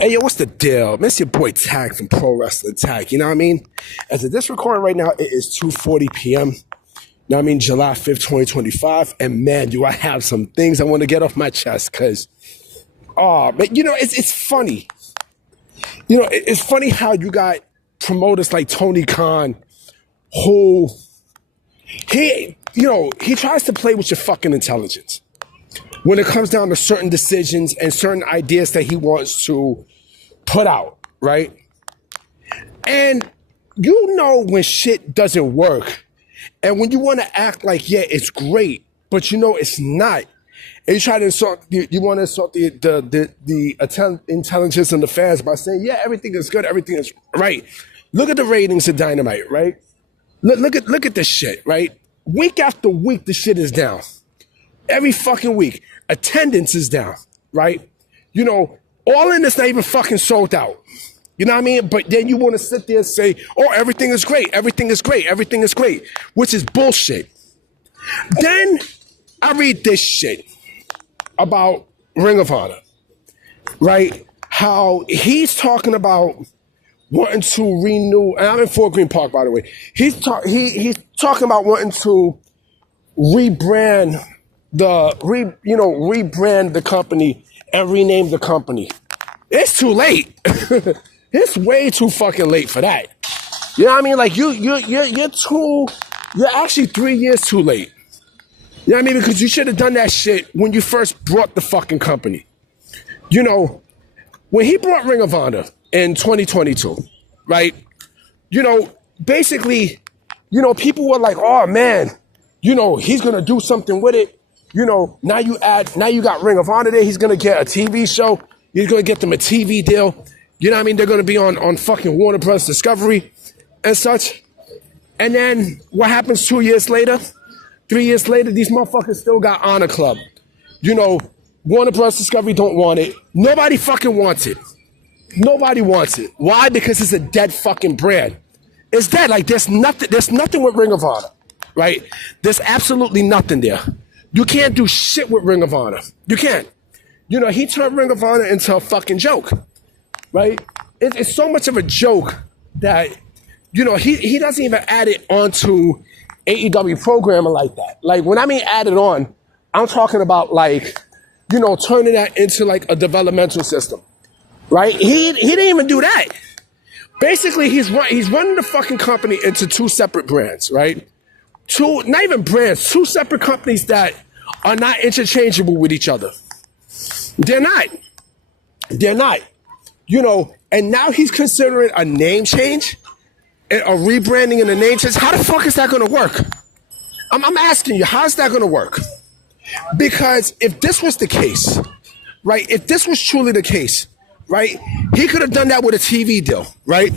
Hey, yo, what's the deal? Man, it's your boy Tag from Pro Wrestling Tag, you know what I mean? As of this recording right now, it is 2:40 p.m., you know what I mean, July 5th, 2025, and man, do I have some things I want to get off my chest, because, but you know, it's funny. You know, it's funny how you got promoters like Tony Khan, who, he tries to play with your fucking intelligence when it comes down to certain decisions and certain ideas that he wants to put out, right? And you know when shit doesn't work, and when you want to act like, yeah, it's great, but you know it's not, and you try to insult, you want to insult the intelligence and the fans by saying, yeah, everything is good, everything is right. Look at the ratings of Dynamite, right? Look at this shit, right? Week after week, the shit is down. Every fucking week, attendance is down, right? You know, all in it's not even fucking sold out. You know what I mean? But then you want to sit there and say, oh, everything is great, everything is great, everything is great, which is bullshit. Then I read this shit about Ring of Honor, right? How he's talking about wanting to renew, and I'm in Fort Greene Park, by the way. He's talking about wanting to rebrand the company and rename the company. It's too late. It's way too fucking late for that. You know what I mean? Like you're actually 3 years too late. You know what I mean? Because you should have done that shit when you first brought the fucking company. You know, when he brought Ring of Honor in 2022, right? You know, basically, you know, people were like, oh man, you know, he's gonna do something with it. You know, now you got Ring of Honor there. He's going to get a TV show. He's going to get them a TV deal. You know what I mean? They're going to be on fucking Warner Bros. Discovery and such. And then what happens 2 years later? 3 years later, these motherfuckers still got Honor Club. You know, Warner Bros. Discovery don't want it. Nobody fucking wants it. Nobody wants it. Why? Because it's a dead fucking brand. It's dead. Like there's nothing with Ring of Honor, right? There's absolutely nothing there. You can't do shit with Ring of Honor. You can't. You know, he turned Ring of Honor into a fucking joke, right? It's so much of a joke that, you know, he doesn't even add it onto AEW programming like that. Like, when I mean add it on, I'm talking about, like, you know, turning that into, like, a developmental system, right? He didn't even do that. Basically, he's running the fucking company into two separate brands, right? Two, not even brands, two separate companies that are not interchangeable with each other. They're not. They're not. You know, and now he's considering a name change, a rebranding and a name change. How the fuck is that going to work? I'm asking you, how's that going to work? Because if this was the case, right, if this was truly the case, right, he could have done that with a TV deal, right?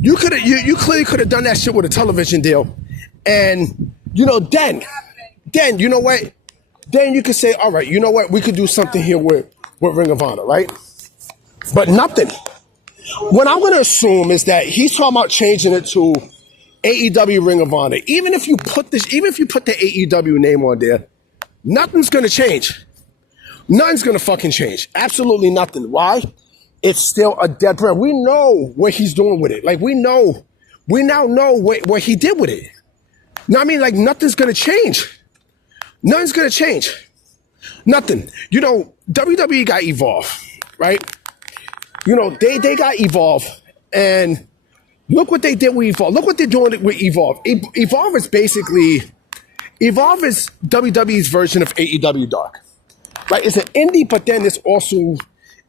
You clearly could have done that shit with a television deal. And, you know, then, you know what? Then you could say, all right, you know what? We could do something here with Ring of Honor, right? But nothing. What I'm going to assume is that he's talking about changing it to AEW Ring of Honor. Even if you put the AEW name on there, nothing's going to change. Nothing's going to fucking change. Absolutely nothing. Why? It's still a dead brand. We know what he's doing with it. Like, we now know what he did with it. No, I mean, like, nothing's going to change. Nothing's going to change. Nothing. You know, WWE got Evolve, right? You know, they got Evolve, and look what they did with Evolve. Look what they're doing with Evolve. Evolve is WWE's version of AEW Dark, right? It's an indie, but then it's also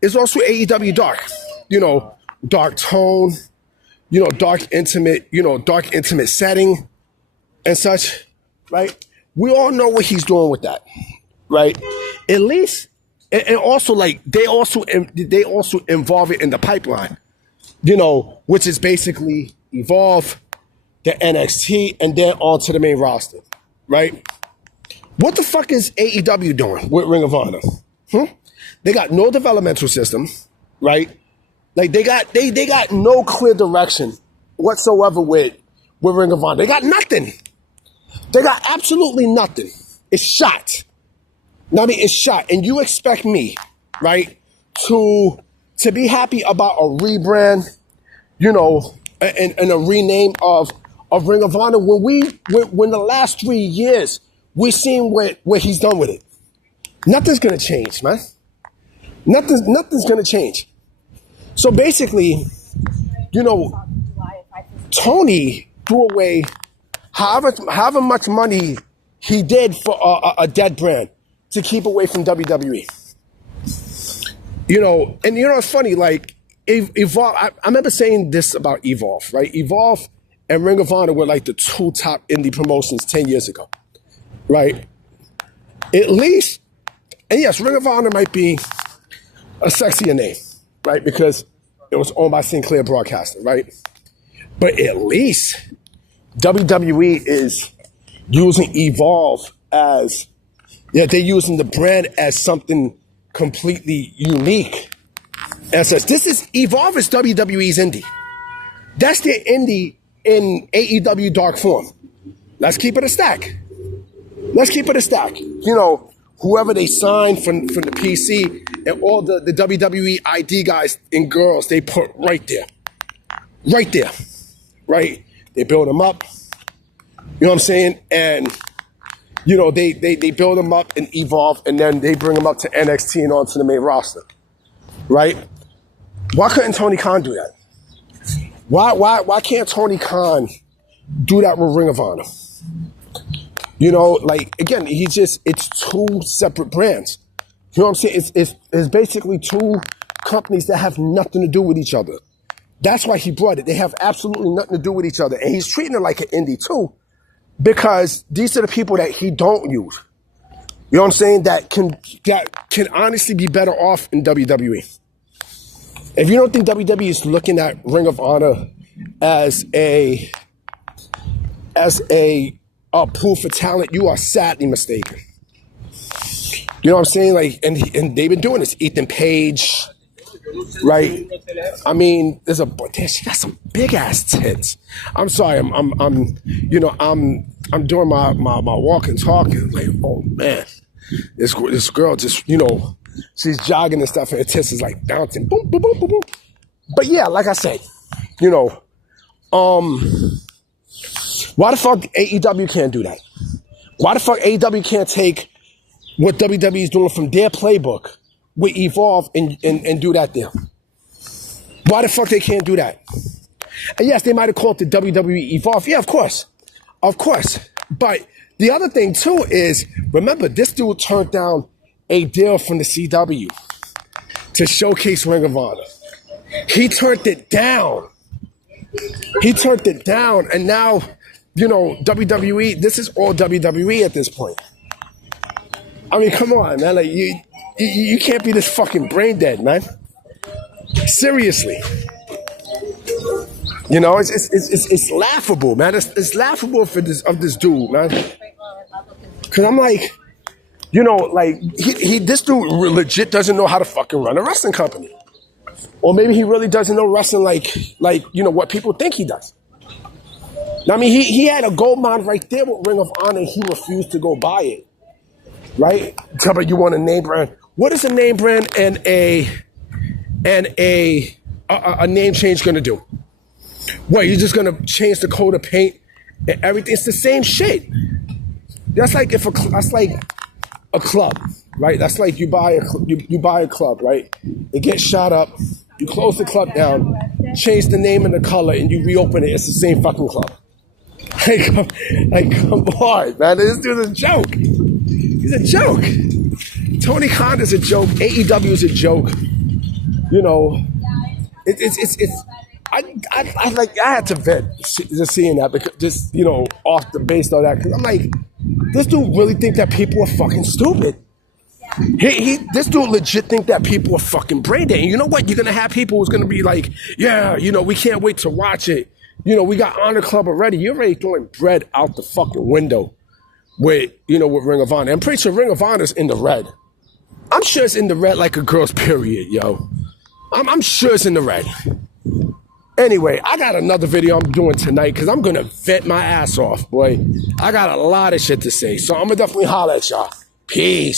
AEW Dark. You know, dark tone, you know, dark intimate setting and such, right? We all know what he's doing with that, right? At least, and also, like, they also involve it in the pipeline, you know, which is basically Evolve, the NXT, and then on to the main roster, right? What the fuck is AEW doing with Ring of Honor? They got no developmental system, right? Like, they got no clear direction whatsoever with Ring of Honor. They got nothing. They got absolutely nothing. It's shot. Now, I mean, it's shot. And you expect me, right, to to be happy about a rebrand, and a rename of Ring of Honor when the last 3 years we've seen what he's done with it. Nothing's gonna change, man. Nothing's gonna change. So basically, Tony threw away however much money he did for a dead brand to keep away from WWE. And it's funny, like Evolve. I remember saying this about Evolve, right? Evolve and Ring of Honor were like the two top indie promotions 10 years ago, right? At least, and yes, Ring of Honor might be a sexier name, right? Because it was owned by Sinclair Broadcasting, right? But at least WWE is using Evolve as, they're using the brand as something completely unique. And says, this is Evolve is WWE's indie. That's their indie in AEW dark form. Let's keep it a stack. Whoever they signed from the PC and all the WWE ID guys and girls, they put right there. Right? They build them up. You know what I'm saying? And, they build them up and Evolve, and then they bring them up to NXT and onto the main roster. Right? Why couldn't Tony Khan do that? Why can't Tony Khan do that with Ring of Honor? Again, it's two separate brands. You know what I'm saying? It's basically two companies that have nothing to do with each other. That's why he brought it. They have absolutely nothing to do with each other. And he's treating it like an indie too, because these are the people that he don't use. You know what I'm saying? That can honestly be better off in WWE. If you don't think WWE is looking at Ring of Honor as a proof of talent, you are sadly mistaken. You know what I'm saying? And they've been doing this. Ethan Page, right? I mean, she got some big ass tits. I'm sorry, I'm doing my walk and talking. Like, oh man, this girl just, she's jogging and stuff, and her tits is like bouncing, boom, boom, boom, boom, boom. But yeah, like I say, why the fuck AEW can't do that? Why the fuck AEW can't take what WWE is doing from their playbook with Evolve and do that there? Why the fuck they can't do that? And yes, they might have called it the WWE Evolve. Yeah, of course. But the other thing too is, remember, this dude turned down a deal from the CW to showcase Ring of Honor. He turned it down. And now, WWE, this is all WWE at this point. I mean, come on, man. Like, you can't be this fucking brain dead, man. Seriously. It's laughable, man. It's laughable of this dude, man. Because I'm like, this dude legit doesn't know how to fucking run a wrestling company. Or maybe he really doesn't know wrestling like what people think he does. I mean, he had a gold mine right there with Ring of Honor, and he refused to go buy it. Right? Tell me, you want a name brand? What is a name brand and a name change gonna do? What, you're just gonna change the coat of paint and everything? It's the same shit. That's like a club, right? That's like you buy a club, right? It gets shot up. You close the club down, change the name and the color, and you reopen it. It's the same fucking club. Come on, man. This dude's a joke. He's a joke. Tony Khan is a joke. AEW is a joke. I had to vet just seeing that, because just off the base of that, because I'm like, this dude really think that people are fucking stupid. This dude legit think that people are fucking brain dead. And you know what? You're gonna have people who's gonna be like, yeah, we can't wait to watch it. We got Honor Club already. You're already throwing bread out the fucking window with Ring of Honor. I'm pretty sure Ring of Honor's in the red. I'm sure it's in the red like a girl's period, yo. I'm sure it's in the red. Anyway, I got another video I'm doing tonight because I'm gonna vet my ass off, boy. I got a lot of shit to say, so I'm gonna definitely holler at y'all. Peace.